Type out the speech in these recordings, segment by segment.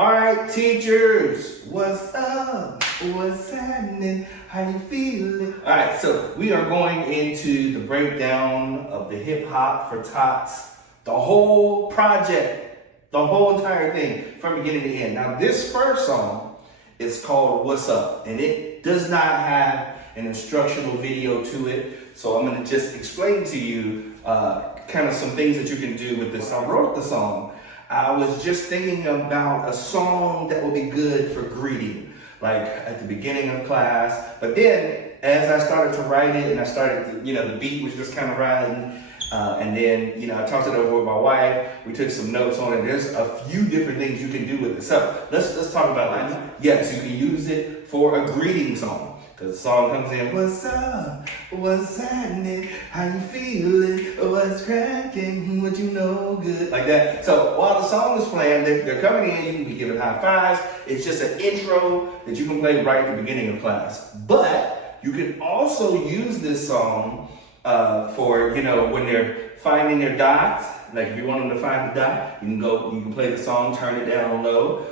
All right, teachers, what's up? What's happening? How you feeling? All right, so we are going into the breakdown of the Hip Hop for Tots, the whole project, the whole entire thing from beginning to end. Now, this first song is called What's Up, and it does not have an instructional video to it. So I'm gonna just explain to you kind of some things that you can do with this. I wrote the song. I was just thinking about a song that would be good for greeting, like at the beginning of class. But then as I started to write it and I started to, the beat was just kind of riding. And then, I talked it over with my wife. We took some notes on it. There's a few different things you can do with it. So let's talk about that. Yes, you can use it for a greeting song. Because the song comes in, what's up? What's happening? How you feeling? What's cracking? What you know good? Like that. So while the song is playing, they're coming in, you can be giving high fives. It's just an intro that you can play right at the beginning of class. But you can also use this song for, when they're finding their dots. Like if you want them to find the dot, you can play the song, turn it down low.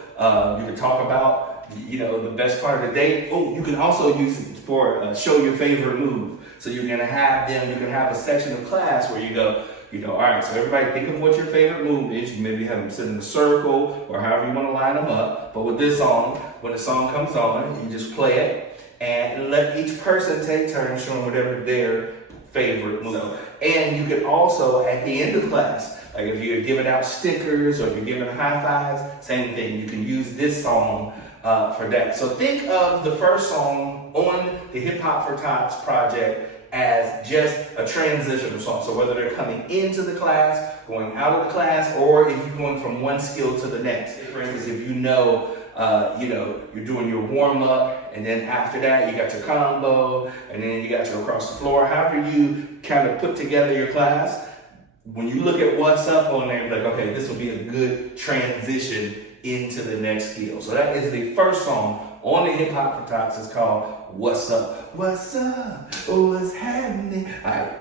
You can talk about the best part of the day. Oh, you can also use it for show your favorite move. So you can have a section of class where you go, all right, so everybody think of what your favorite move is. You maybe have them sit in a circle or however you want to line them up. But with this song, when the song comes on, you just play it and let each person take turns showing whatever their favorite move. And you can also, at the end of class, like if you're giving out stickers or if you're giving high fives, same thing. You can use this song for that. So think of the first song on the Hip Hop for Tots project as just a transitional song. So whether they're coming into the class, going out of the class, or if you're going from one skill to the next. For instance, if you're doing your warm up, and then after that you got your combo, and then you got your across the floor. However you kind of put together your class, when you look at what's up on there, you're like, okay, this will be a good transition into the next skill. So that is the first song on the Hip Hop for Tots. It's called What's Up? What's up? What's happening? All right.